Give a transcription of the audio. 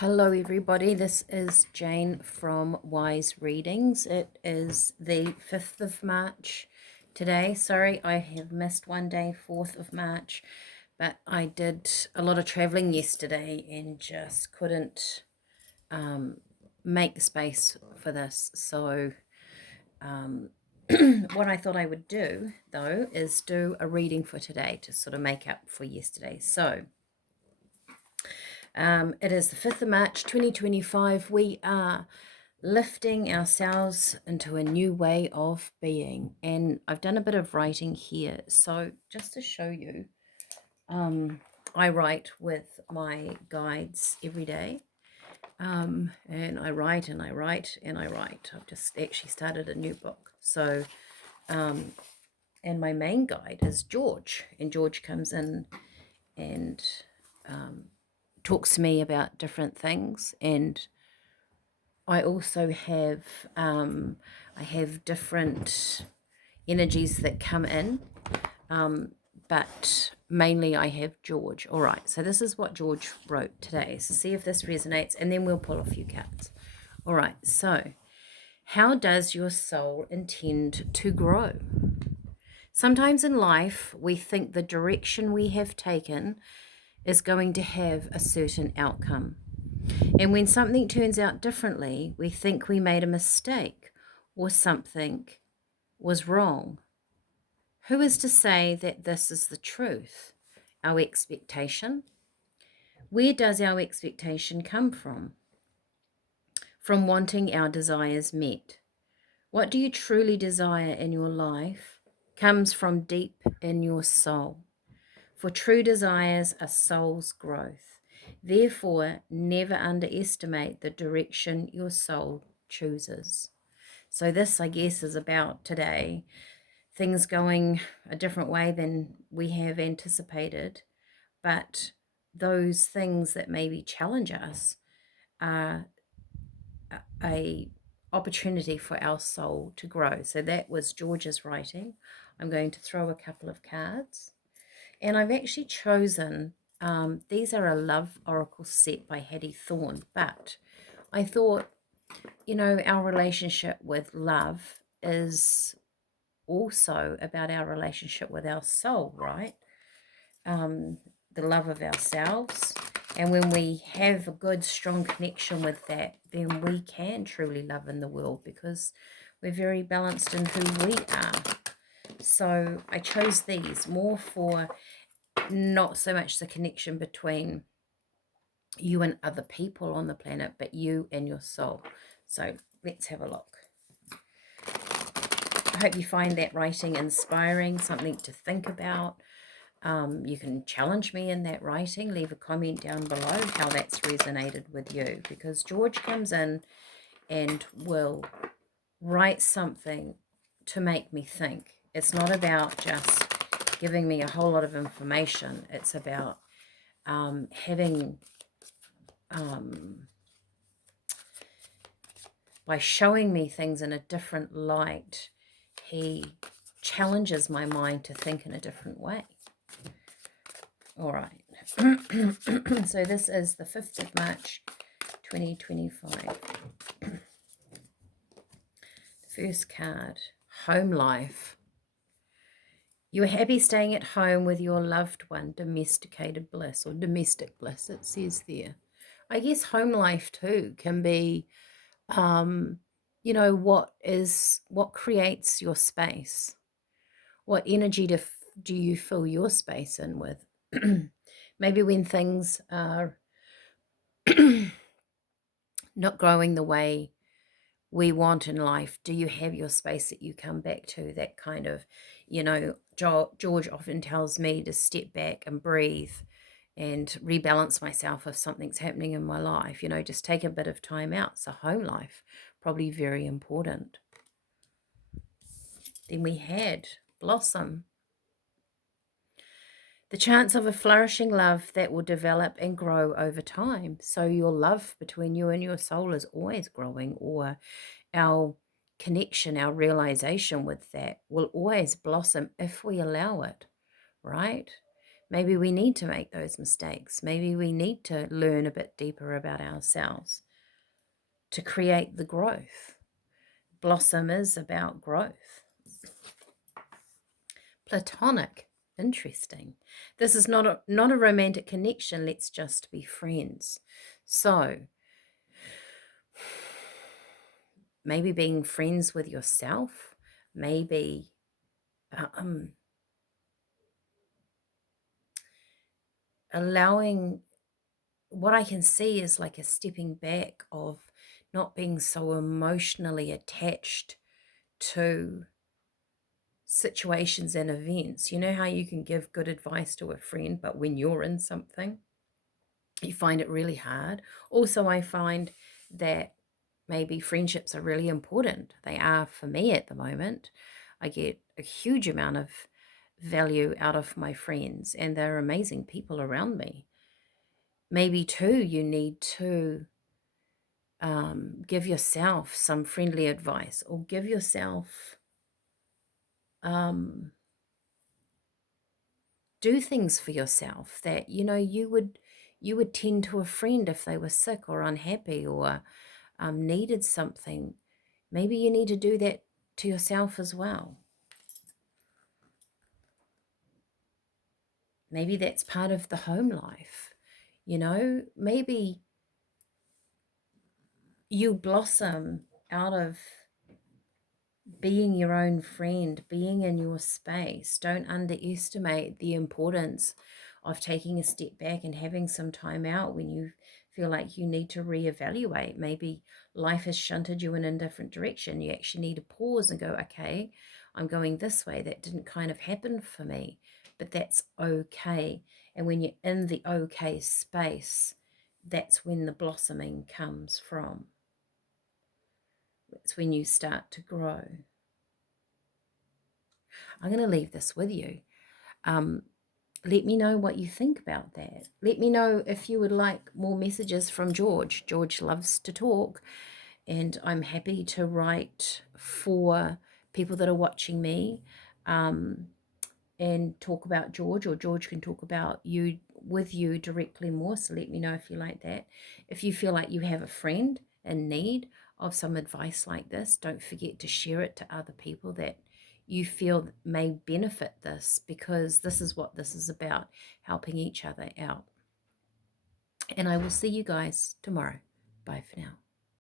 Hello, everybody. This is Jane from Wise Readings. It is the 5th of March today. Sorry, I have missed one day, 4th of March, but I did a lot of traveling yesterday and just couldn't make the space for this. So, what I thought I would do, though, is do a reading for today to sort of make up for yesterday. So, it is the 5th of March 2025. We are lifting ourselves into a new way of being. And I've done a bit of writing here. So just to show you, I write with my guides every day. And I write and I write and I write. I've just actually started a new book. So, and my main guide is George. And George comes in and talks to me about different things. And I also have I have different energies that come in, but mainly I have George. All right, so this is what George wrote today. So see if this resonates, and then we'll pull a few cards. All right, so how does your soul intend to grow? Sometimes in life, we think the direction we have taken is going to have a certain outcome. And when something turns out differently, we think we made a mistake or something was wrong. Who is to say that this is the truth? Our expectation? Where does our expectation come from? From wanting our desires met. What do you truly desire in your life comes from deep in your soul. For true desires are soul's growth. Therefore, never underestimate the direction your soul chooses. So this, I guess, is about today, things going a different way than we have anticipated, but those things that maybe challenge us are a opportunity for our soul to grow. So that was George's writing. I'm going to throw a couple of cards. And I've actually chosen, these are a love oracle set by Hattie Thorne, but I thought, our relationship with love is also about our relationship with our soul, right? The love of ourselves. And when we have a good, strong connection with that, then we can truly love in the world because we're very balanced in who we are. So I chose these more for not so much the connection between you and other people on the planet, but you and your soul. So let's have a look. I hope you find that writing inspiring, something to think about. You can challenge me in that writing. Leave a comment down below how that's resonated with you, because George comes in and will write something to make me think. It's not about just giving me a whole lot of information. It's about having, by showing me things in a different light, he challenges my mind to think in a different way. All right. So this is the 5th of March, 2025. First card, home life. You are happy staying at home with your loved one, domesticated bliss or domestic bliss, it says there. I guess home life too can be, what creates your space? What energy do you fill your space in with? Maybe when things are not growing the way we want in life, do you have your space that you come back to, that kind of, George often tells me to step back and breathe and rebalance myself if something's happening in my life, just take a bit of time out. So home life, probably very important. Then we had blossom. The chance of a flourishing love that will develop and grow over time. So your love between you and your soul is always growing, or our connection, our realization with that will always blossom if we allow it, right? Maybe we need to make those mistakes. Maybe we need to learn a bit deeper about ourselves to create the growth. Blossom is about growth. Platonic. Interesting. This is not a romantic connection. Let's just be friends. So maybe being friends with yourself, maybe allowing, what I can see is like a stepping back of not being so emotionally attached to situations and events. You know how you can give good advice to a friend, but when you're in something, you find it really hard. Also, I find that maybe friendships are really important. They are for me at the moment. I get a huge amount of value out of my friends, and they're amazing people around me. Maybe too, you need to give yourself some friendly advice, or give yourself do things for yourself that you would tend to a friend if they were sick or unhappy or needed something. Maybe you need to do that to yourself as well. Maybe that's part of the home life. Maybe you blossom out of being your own friend, being in your space. Don't underestimate the importance of taking a step back and having some time out when you feel like you need to reevaluate. Maybe life has shunted you in a different direction. You actually need to pause and go, okay, I'm going this way. That didn't kind of happen for me, but that's okay. And when you're in the okay space, that's when the blossoming comes from. It's when you start to grow. I'm going to leave this with you. Let me know what you think about that. Let me know if you would like more messages from George. George loves to talk, and I'm happy to write for people that are watching me and talk about George, or George can talk about you with you directly more. So let me know if you like that. If you feel like you have a friend in need of some advice like this, don't forget to share it to other people that you feel may benefit this, because this is what this is about, helping each other out. And I will see you guys tomorrow. Bye for now.